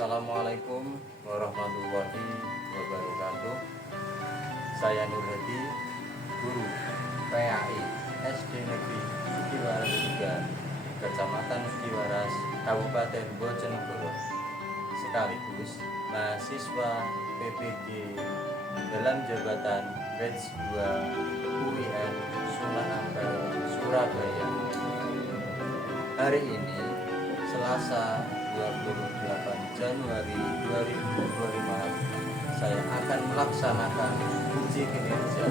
Assalamualaikum warahmatullahi wabarakatuh. Saya Nur Hadi, guru PAI SD Negeri Sugiwaras 3, Kecamatan Sugiwaras, Kabupaten Bojonegoro, sekaligus mahasiswa PPG dalam jabatan Batch 2 UIN Sunan Ampel, Surabaya. Hari ini Selasa 28 Januari 2025, saya akan melaksanakan uji kinerja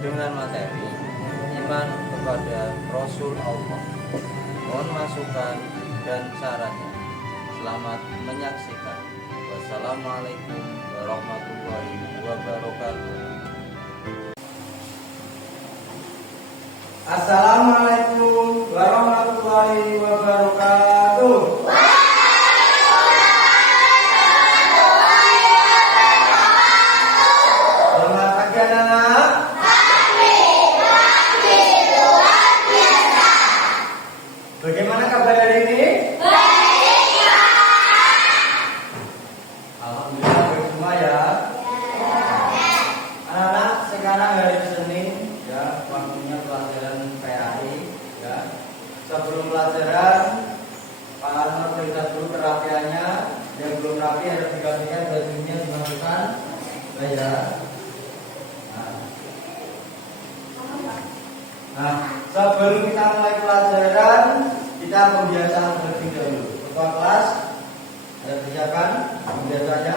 dengan materi iman kepada Rasul Allah. Mohon masukan dan sarannya. Selamat menyaksikan. Wassalamualaikum warahmatullahi wabarakatuh. Assalamualaikum warahmatullahi wabarakatuh. Selamat pagi anak-anak. Bagaimana kabar hari ini? Alhamdulillah baik semua ya. Anak-anak, sekarang hari Senin ya, waktunya pelajaran PAI ya. Sebelum pelajaran, Pak Arnold cerita dulu perapiannya. Yang belum rapi harus digantikan bajunya, dimasukkan ya. Nah, sebelum kita mulai pelajaran, kita pembiasaan terlebih dahulu. Ketua kelas, ada persiapan pembiasaannya?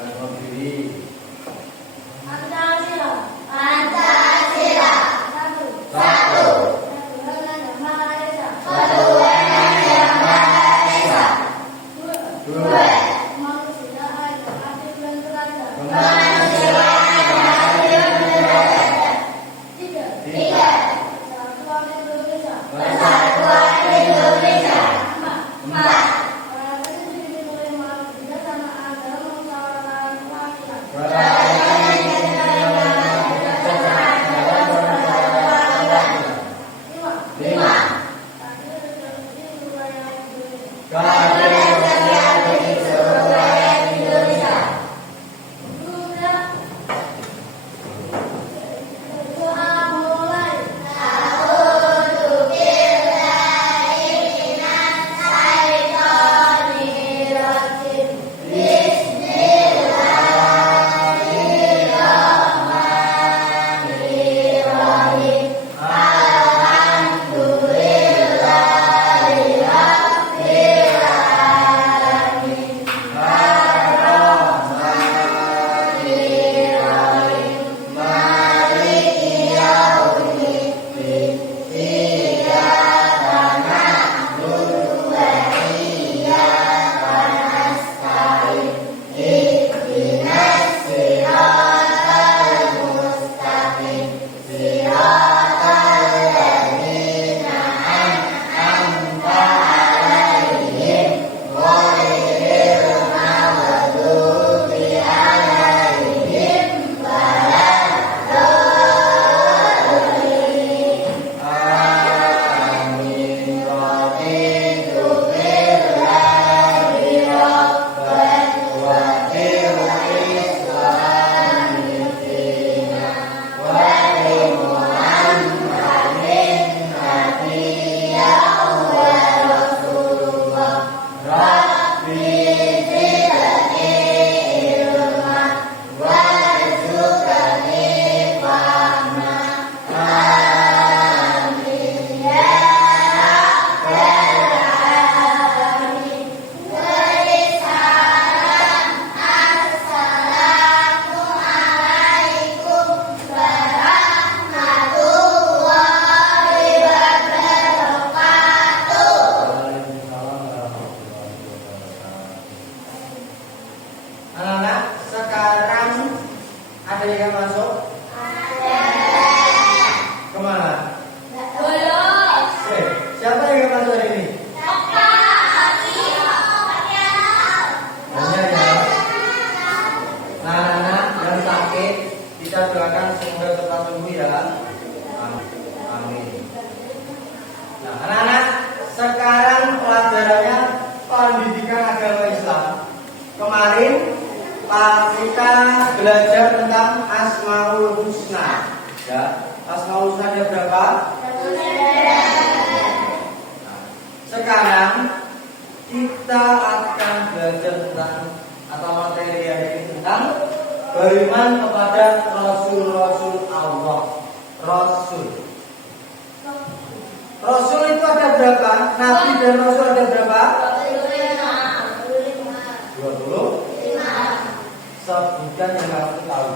Berdiri. Pancasila. Satu. Dua. kemarin kita belajar tentang Asmaul Husna. Ya, Asmaul Husna ada berapa? Nah, sekarang kita akan belajar tentang atau materi yang ini tentang beriman kepada Rasul-Rasul Allah. Rasul itu ada berapa? Nabi dan Rasul ada berapa? 25. Sebutkan yang kamu tahu.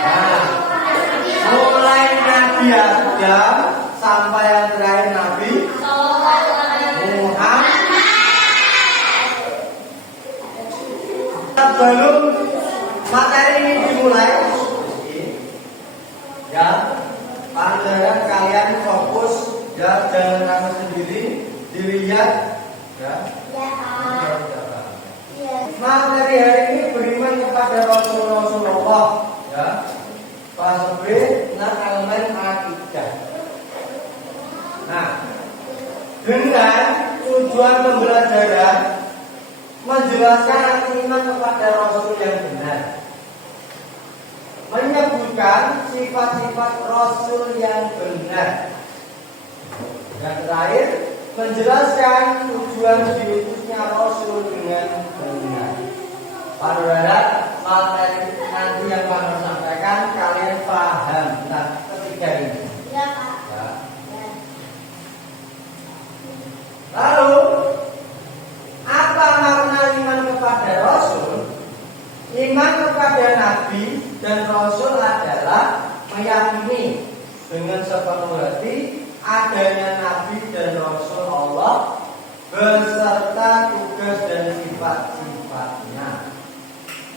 Nah, mulai Nabi Adam sampai yang terakhir Nabi Muhammad. Sebelum materi ini dimulai, ya, pandangan kalian fokus, ya, jangan kamu sendiri dilihat, ya. Materi hari ini beriman kepada Rasulullah, ya. Kelas B, elemen akidah. Nah, dengan tujuan pembelajaran menjelaskan arti iman kepada Rasul yang benar, menyebutkan sifat-sifat Rasul yang benar, dan terakhir menjelaskan tujuan diutusnya Rasul dengan benar. Pada materi nanti yang kami sampaikan kalian paham. Nah, ketiga ini. Ya. Lalu apa makna iman kepada Rasul? Iman kepada Nabi dan Rasul adalah meyakini dengan sepenuh hati adanya Nabi dan Rasul Allah beserta tugas dan sifat-sifatnya.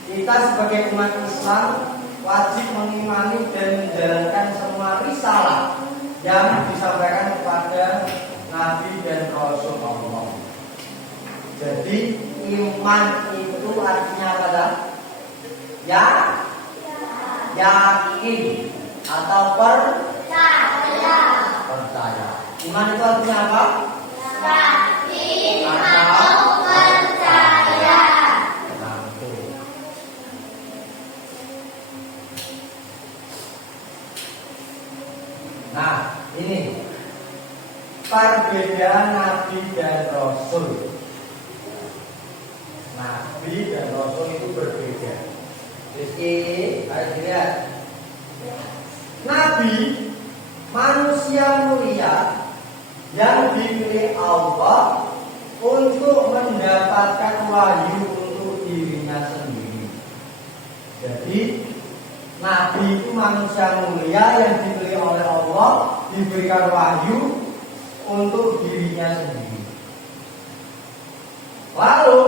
Kita sebagai umat Islam wajib mengimani dan menjalankan semua risalah yang disampaikan kepada Nabi dan Rasul Allah. Jadi iman itu artinya apa? Ya, yakin atau percaya. Iman itu artinya apa? Yakin atau percaya. Nah, ini perbedaan Nabi dan Rasul. Nabi dan Rasul itu berbeda. Jadi, ayo lihat. Nabi manusia mulia yang dipilih Allah untuk mendapatkan wahyu untuk dirinya sendiri. Jadi Nabi itu manusia mulia yang dipilih oleh Allah, diberikan wahyu untuk dirinya sendiri. Lalu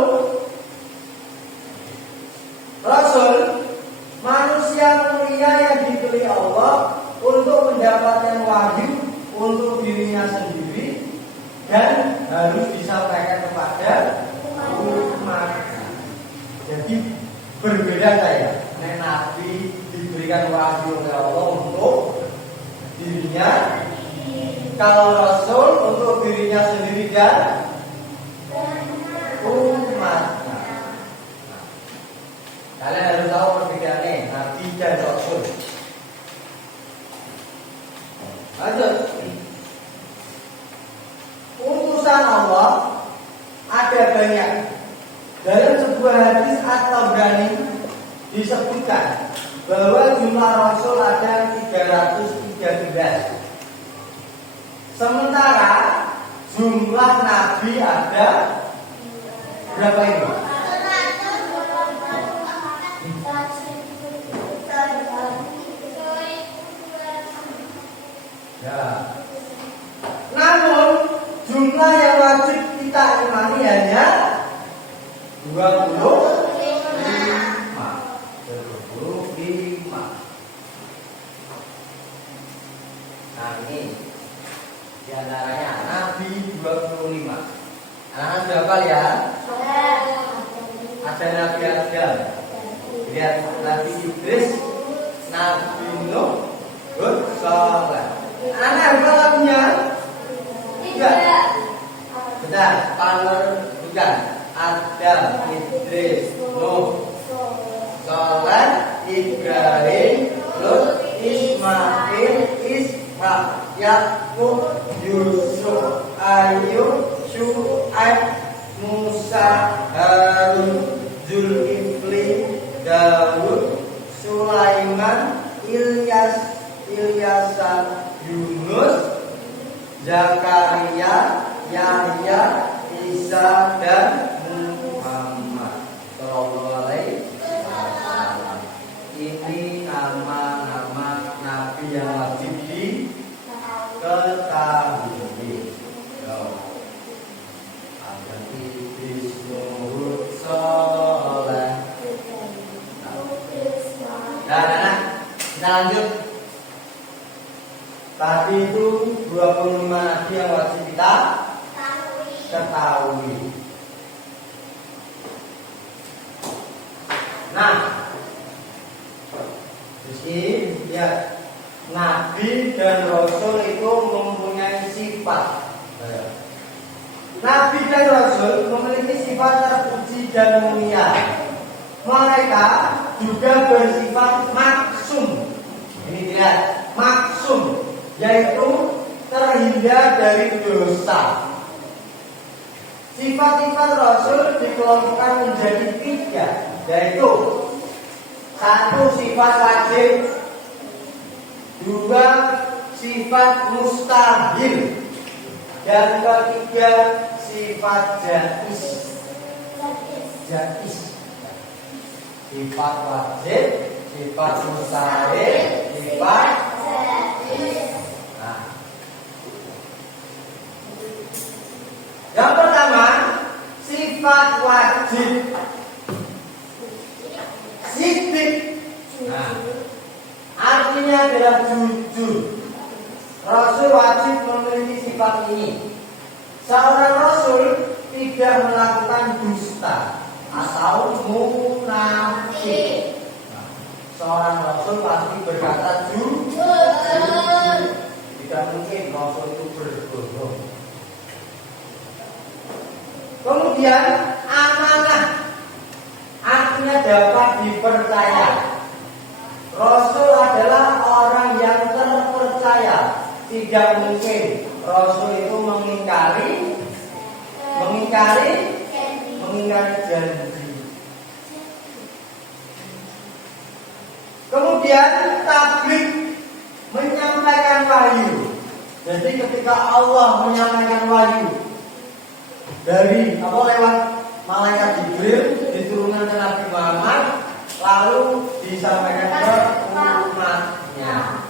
Rasul manusia mulia yang dipilih Allah untuk mendapatkan wahyu untuk dirinya sendiri dan harus disampaikan kepada umat. Jadi berbeda saya. Nabi diberikan wahyu oleh Allah untuk dirinya, kalau Rasul untuk dirinya sendiri dan umatnya. Kalian harus tahu perbedaannya Nabi dan Rasul. Lanjut. Utusan Allah ada banyak. Dalam sebuah hadis At-Tabrani disebutkan bahwa jumlah Rasul ada 313. Sementara jumlah Nabi ada berapa ini? Ya. Namun jumlah yang wajib kita imani hanya 25. Nah ini diantaranya Nabi 25. Anak-anak sudah hafal ya? Ada Nabi Adam, lihat Nabi Idris, Nabi Nuh, Saleh. Anak bukan lagunya? Tidak. Benar. Palmer bukan. Adam, Idris, Nuh, Soleh, Ibrahim, Lut, Ismail, Ishak, Yakub, Yusuf, Ayub, Syuaib, Musa, Harun, Zulkifli, Daud, Sulaiman, Ilyasa, Yunus, Zakaria, Yahya, Isa, dan Muhammad Sallallahu Alaihi Wasallam. Ini nama-nama nabi yang wajib diketahui. Ada Idris, Nuh, Soleh. Dan anak, kita lanjut. Tadi itu 25 nabi yang wajib kita ketahui. Nah, jadi lihat, nabi dan rasul itu mempunyai sifat. Nabi dan rasul memiliki sifat terpuji dan mulia. Mereka juga bersifat maksum. Ini lihat, maksum, yaitu terhindar dari dosa. Sifat-sifat rasul dikelompokkan menjadi 3, yaitu 1 sifat wajib, 2 sifat mustahil, dan 3 sifat jaiz. Sifat wajib, sifat mustahil, sifat jaiz. Nah, yang pertama, sifat wajib. Sidik. Nah, artinya adalah jujur. Rasul wajib memiliki sifat ini. Seorang rasul tidak melakukan dusta atau munafik. Nah, seorang rasul pasti berkata jujur. Tidak mungkin rasul itu berbohong. Kemudian amanah, artinya dapat dipercaya. Rasul adalah orang yang terpercaya. Tidak mungkin rasul itu mengingkari janji. Kemudian tabligh, menyampaikan wahyu. Jadi ketika Allah menyampaikan wahyu dari lewat malaikat Jibril diturunkan ke Nabi Muhammad, lalu disampaikan ke umatnya.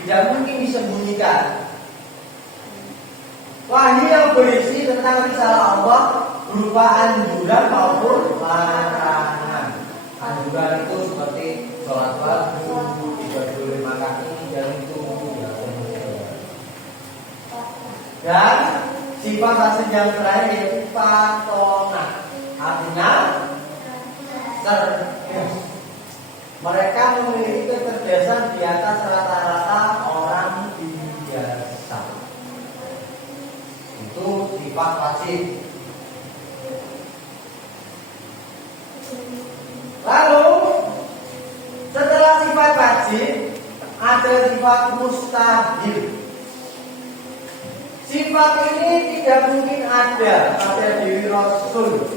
Tidak mungkin disembunyikan. Wahyu yang berisi tentang risalah Allah berupa anjuran maupun larangan. Anjuran itu seperti sholat fardu, 35 kaki, dan itu. Dan sifat hasil yang terakhir yaitu patona, artinya cerdas. Mereka memiliki kecerdasan di atas rata-rata orang biasa. Itu sifat wajib. Lalu setelah sifat wajib ada sifat mustahil. Sifat ini tidak mungkin ada pada diri Rasul.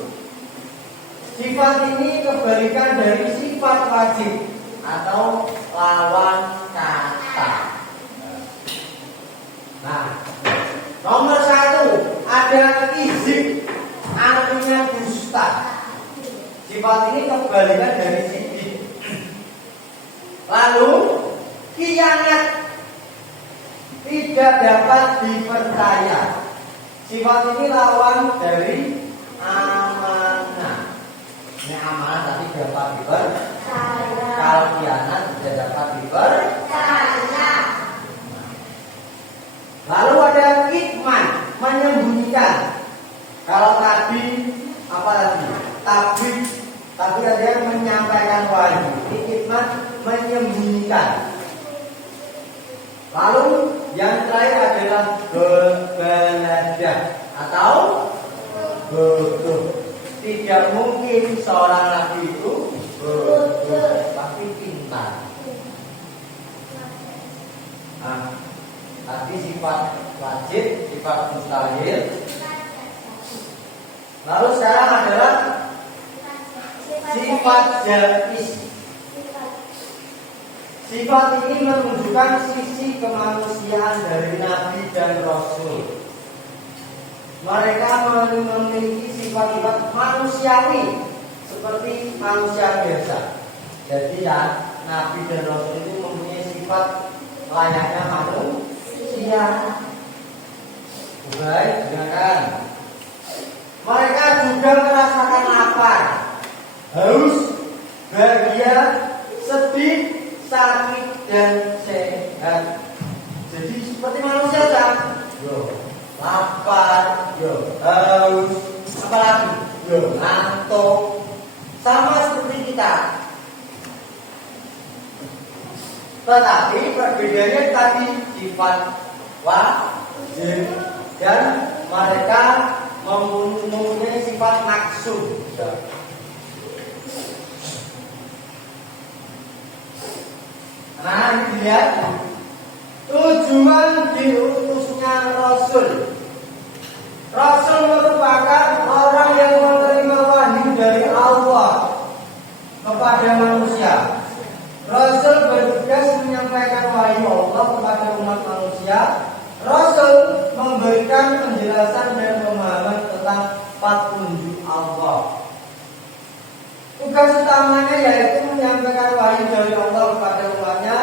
Sifat ini kebalikan dari sifat wajib atau lawan kata. Nah, nomor 1 ada kizib, artinya dusta. Sifat ini kebalikan dari sidik. Lalu khianat, tidak dapat dipercaya. Sifat ini lawan dari amanah. Ini amanah tapi dapat dipercaya. Kalau khianat tidak dapat dipercaya. Lalu ada kitman, menyembunyikan. Kalau tadi apa lagi? Tapi ada yang menyampaikan wahyu. Ini kitman, menyembunyikan. Lalu yang terakhir adalah beladah atau bodoh. Tidak mungkin seorang nabi itu bodoh, tapi pintar. Nah, tadi sifat wajib, sifat mustahil. Lalu sekarang adalah sifat jaiz. Sifat ini menunjukkan sisi kemanusiaan dari nabi dan rasul. Mereka memiliki sifat-sifat manusiawi seperti manusia biasa. Jadi ya, nabi dan rasul itu mempunyai sifat layaknya manusia. Baik, dengarkan. Mereka juga merasakan lapar, haus, bahagia, sedih, sakit dan sehat. Jadi seperti manusia kan? Lapar, haus, apalagi? Ngantuk, sama seperti kita. Tetapi perbedaannya tadi sifat wajib dan mereka mempunyai sifat maksud. Nah, ini dilihat tujuan diutusnya Rasul. Rasul merupakan orang yang menerima wahyu dari Allah kepada manusia. Rasul bertugas menyampaikan wahyu Allah kepada umat manusia. Rasul memberikan penjelasan dan pemahaman tentang petunjuk Allah. Tugas utamanya yaitu menyampaikan wahyu dari Allah kepada umatnya.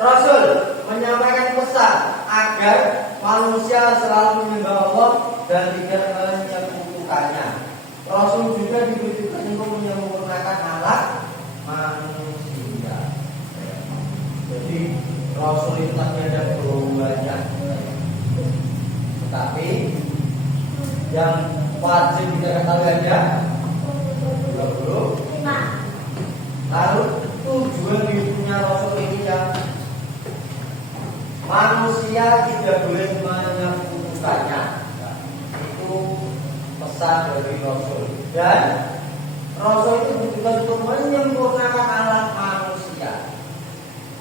Rasul menyampaikan pesan agar manusia selalu menyembah Allah dan tidak menyekutukannya. Rasul juga ditujukan untuk menyempurnakan alat manusia. Jadi Rasul itu tadi ada banyak, tetapi yang wajib kita ketahui ada 25. Lalu tujuan hidupnya Rasul ini yang manusia tidak boleh menyekutukannya. Itu pesan dari Rasul. Dan Rasul itu ditujukan untuk menyempurnakan alat manusia.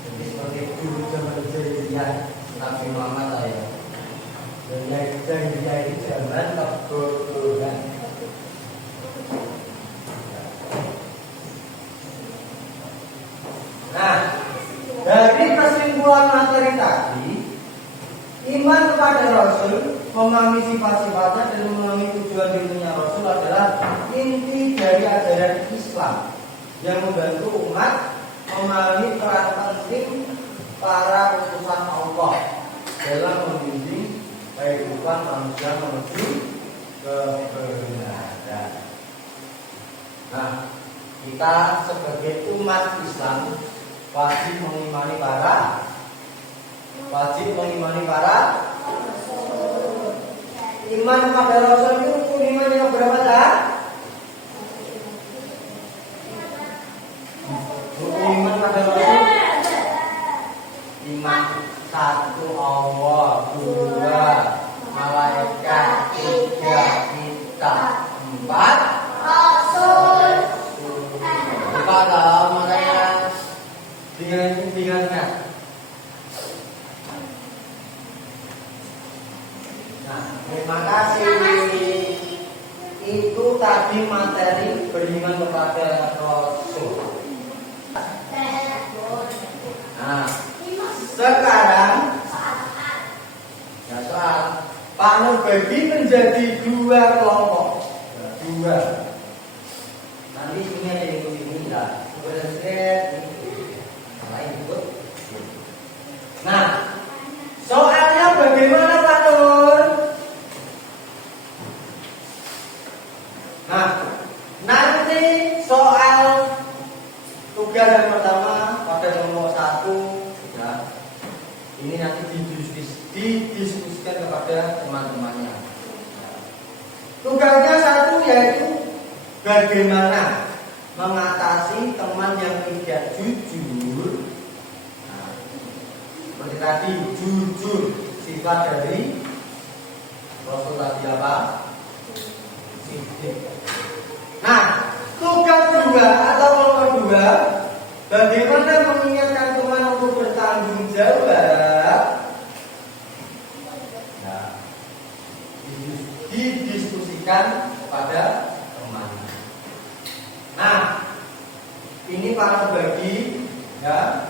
Jadi seperti dulu zaman jahiliyah Nabi Muhammad saya. Dan jahiliyah itu zaman kebodohan. Nah, dari kesimpulan materi tadi, iman kepada Rasul, memahami sifat-sifatnya dan memahami tujuan dirinya Rasul adalah inti dari ajaran Islam yang membantu umat memahami peran penting para utusan Allah dalam membimbing kehidupan manusia menuju kebenaran. Nah, kita sebagai umat Islam wajib mengimani para iman kepada Rasul itu iman yang berapa dah? Iman kepada Rasul iman satu Allah, dua malaikat, tiga kitab, empat Rasul. Empat dalam makanya tinggalnya. Nah, terima kasih. Itu tadi materi beriman kepada Rasul. Nah, sekarang ya soal Pak Nur bagi menjadi dua kelompok. Dua. Nanti sini ada yang begini ya. Nah, soalnya bagaimana Pak Nur? Nah, nanti soal tugas yang pertama pada nomor 1 ya, ini nanti didiskusikan kepada teman-temannya. Tugasnya satu yaitu bagaimana mengatasi teman yang tidak jujur. Nah, tadi jujur, sifat dari Rasul tadi apa? Sidik. Nah, tugas 2 atau nomor 2, bagaimana mengingatkan teman untuk bertanggung jawab? Nah, didiskusikan kepada teman. Nah, ini para bagi ya.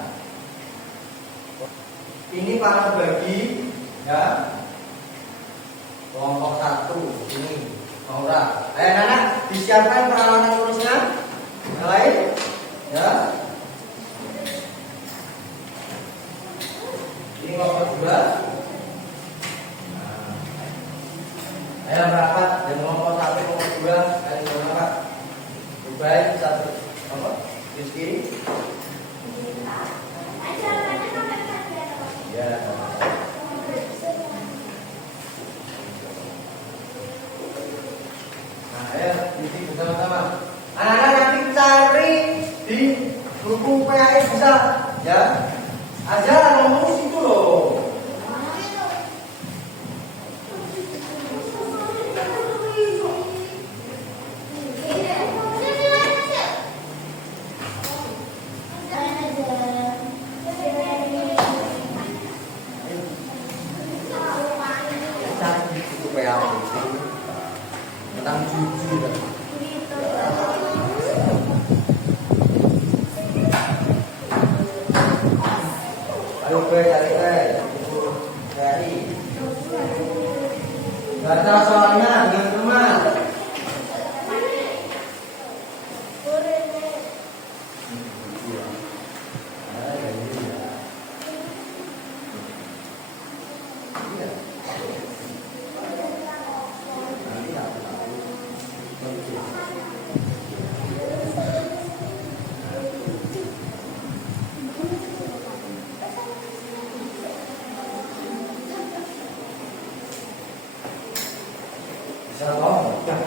Ini para bagi ya. Kelompok 1 ini Maura. Ayo anak, disiapkan peralatan tulisnya. Yang lain ya. Ini kelompok 2. Nah. Ayo rapat dan kelompok 1 kelompok 2 ayo berapa? Baik, 1 apa? Rizky. Ya. Nah, ayo isi bersama-sama. Anak-anak nanti cari di buku PAI bisa, ya. Aja ngomong situ loh. Tentang jujur. Ayo gue cari buku dari. Baca soalnya dengan teman. Bisa ngomong, ya.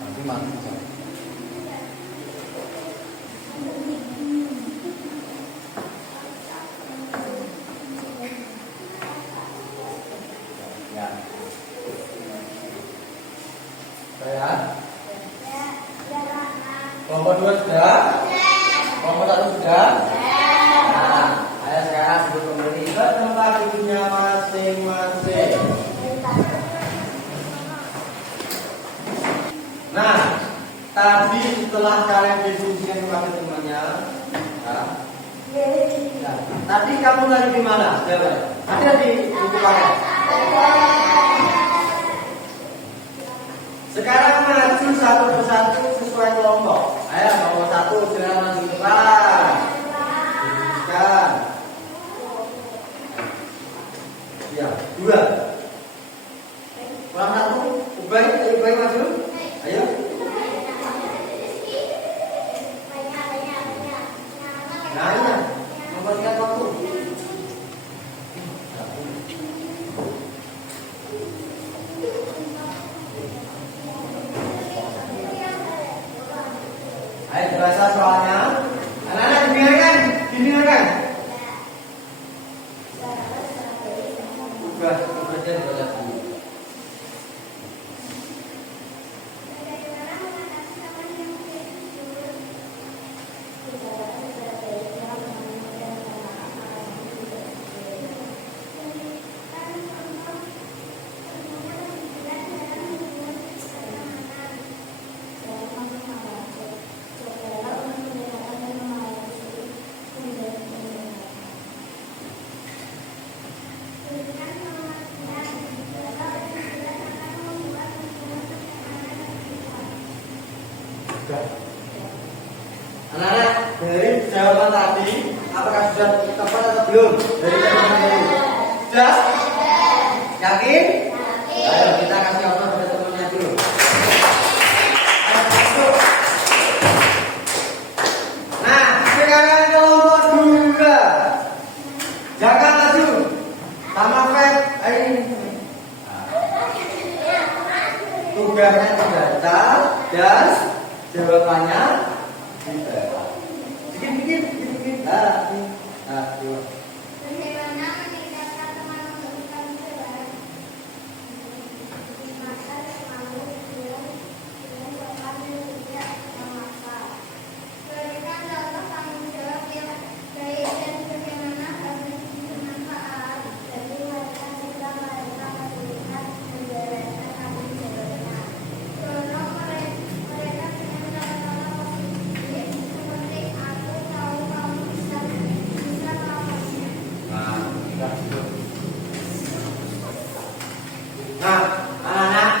Nanti mati. Ya. Saya. Kelompok 2 sudah. Kelompok 1 sudah. Nah, saya sekarang sudah kembali ke tempat duduknya masing-masing. Nah, tadi setelah kalian diskusikan kepada temannya, nah, tadi kamu lagi di mana? Jawab. Ada di buku kalian. Sekarang maju satu persatu sesuai kelompok. Ayo, nomor 1 jangan maju ke depan. Dudukkan. Ya, 2. Nomor 1, Ubay maju. Ayo. Nah, memperhatikan waktu. Ayo bahasa soalnya. Anak-anak dengarkan. Udah dibaca dulu. Anak-anak, dari jawaban tadi, apakah sudah tepat atau belum? Dari jawaban tadi, sudah? Yakin? Ayo kita kasih contoh pada temannya dulu. Nah, sekarang kelompok 2. Jangan maju. Sama Feb. Tugasnya membaca dan jawabannya Dikit. Nah, coba. Bagaimana meningkatkan teman untuk kita berjalan? Masa selalu dengan teman yang tidak memaksa. Berikan contoh tanggung jawab yang baik dan bagaimana harus bermanfaat. Jadi mereka bisa melihat menjalankan tanggung jawabnya. Dorong mereka dengan cara-cara positif seperti aku tahu kamu bisa melakukannya. Nah, anak-anak,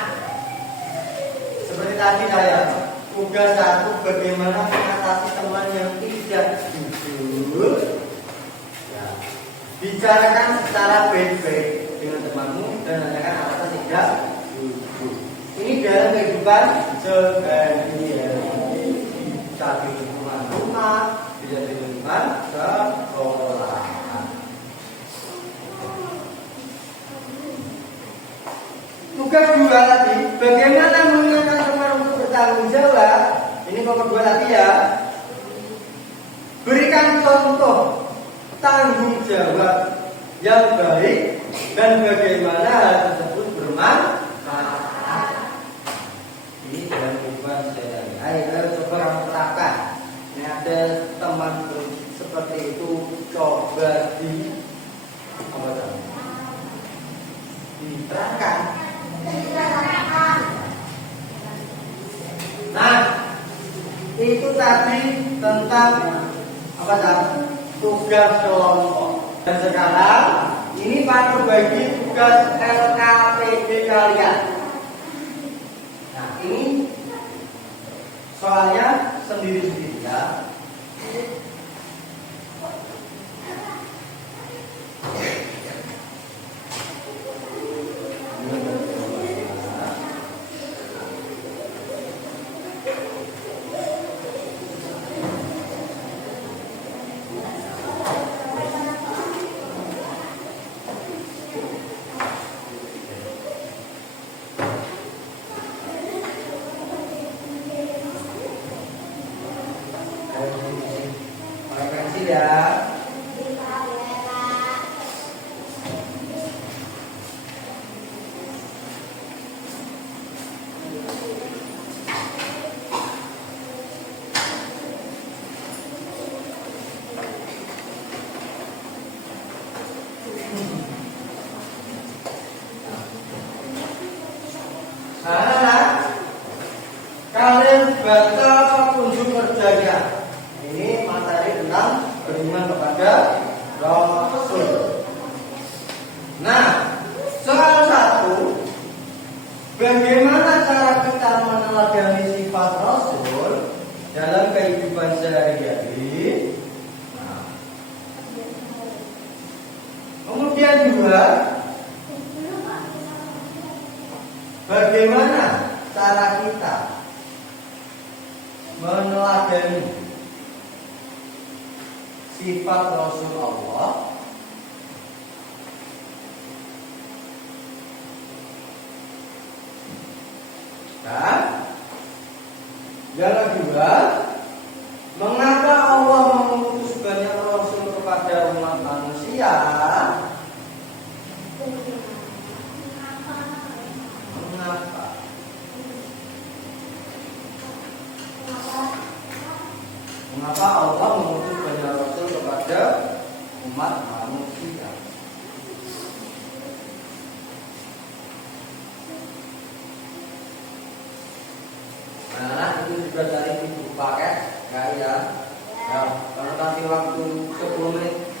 seperti tadi saya, tugas satu bagaimana mengatasi teman yang tidak jujur. Ya, bicarakan secara baik-baik dengan temanmu dan tanyakan apakah tidak jujur. Ini dalam kehidupan sehari-hari, bisa di lingkungan rumah, bisa di lingkungan sekolah. Tugas dua tadi, bagaimana mengingatkan teman untuk bertanggung jawab. Ini nomor 2 tadi ya. Berikan contoh tanggung jawab yang baik dan bagaimana hal tersebut bermanfaat. Ini dalam kehidupan sehari-hari. Ayo coba kamu terapkan. Ini ada teman seperti itu, coba diterapkan. Nah, itu tadi tentang apa tadi? Tugas kelompok. Dan sekarang ini Pak berbagi tugas LKPD kalian. Nah, ini soalnya sendiri-sendiri ya. Referensi ya. Nah, kalian baca petunjuk kerjanya. Ini materi tentang beriman kepada Rasul. Nah, soal 1, bagaimana cara kita meneladani sifat Rasul dalam kehidupan sehari-hari? Nah, kemudian 2, bagaimana cara kita meneladani sifat Rasul Allah? Dan yang kedua, mengapa Allah mengutus banyak Rasul kepada umat manusia? Mengapa Allah mengutus banyak Rasul kepada umat manusia? Nah, itu juga dari ibu pakai, ya. Nah, kalau kasih waktu 10 menit.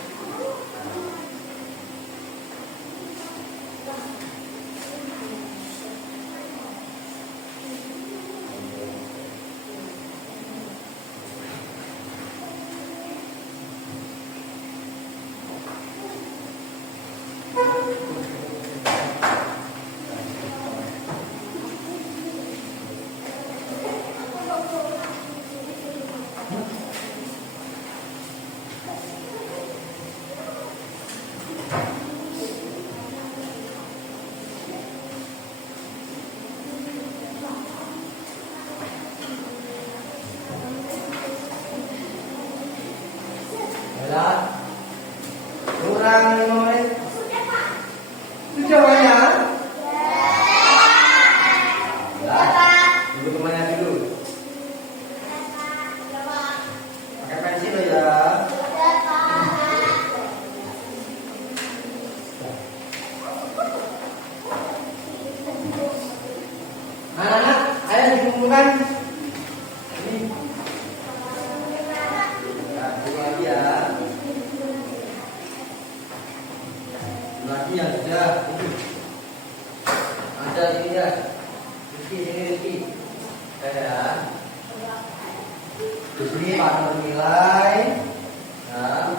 Di sini partner nilai. Nah,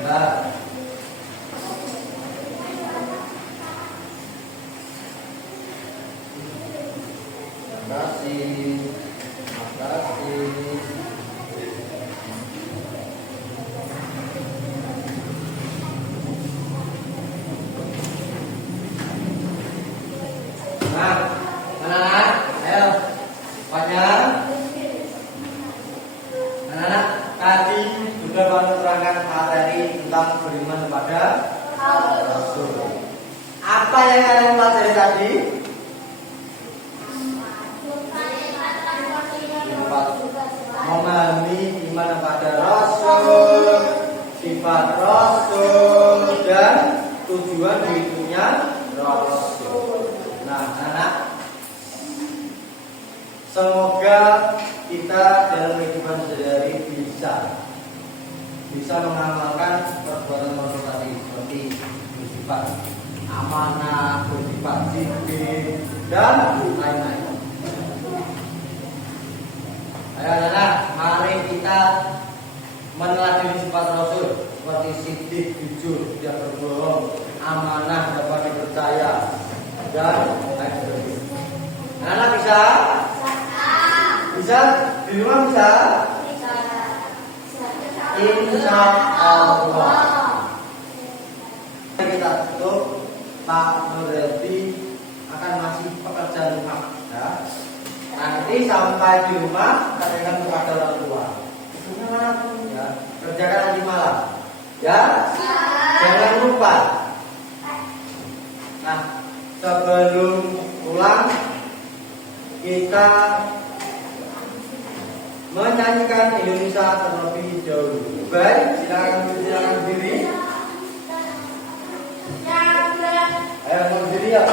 nah. Makasih. Nah, anak-anak, ayo, panjang. Anak-anak, tadi sudah menerangkan materi tentang beriman kepada Rasul. Apa yang kalian pelajari tadi? Memahami iman kepada Rasul, sifat Rasul, dan tujuan hidupnya Rasul. Nah, anak, semoga kita dalam kehidupan sehari-hari bisa mengamalkan perbuatan Rasul tadi, seperti bersifat amanah, bersifat jihad, dan lain-lain. Ayo anak-anak, mari kita meneladani sifat Rasul seperti siddiq, jujur, tidak berbohong, amanah, dapat dipercaya, dan lain sebagainya. Anak-anak bisa? Bisa? Di rumah bisa? Insya Allah. Kita tutup. Pak Nurhadi akan ngasih pekerjaan rumah. Ya. Nanti sampai di rumah katakan kepada orang tua. Itunya mana pun ya. Kerjakan nanti malam. Ya. Jangan lupa. Nah, sebelum pulang kita menyanyikan Indonesia terlebih dahulu. Baik, silakan berdiri. Ayo berdiri ya.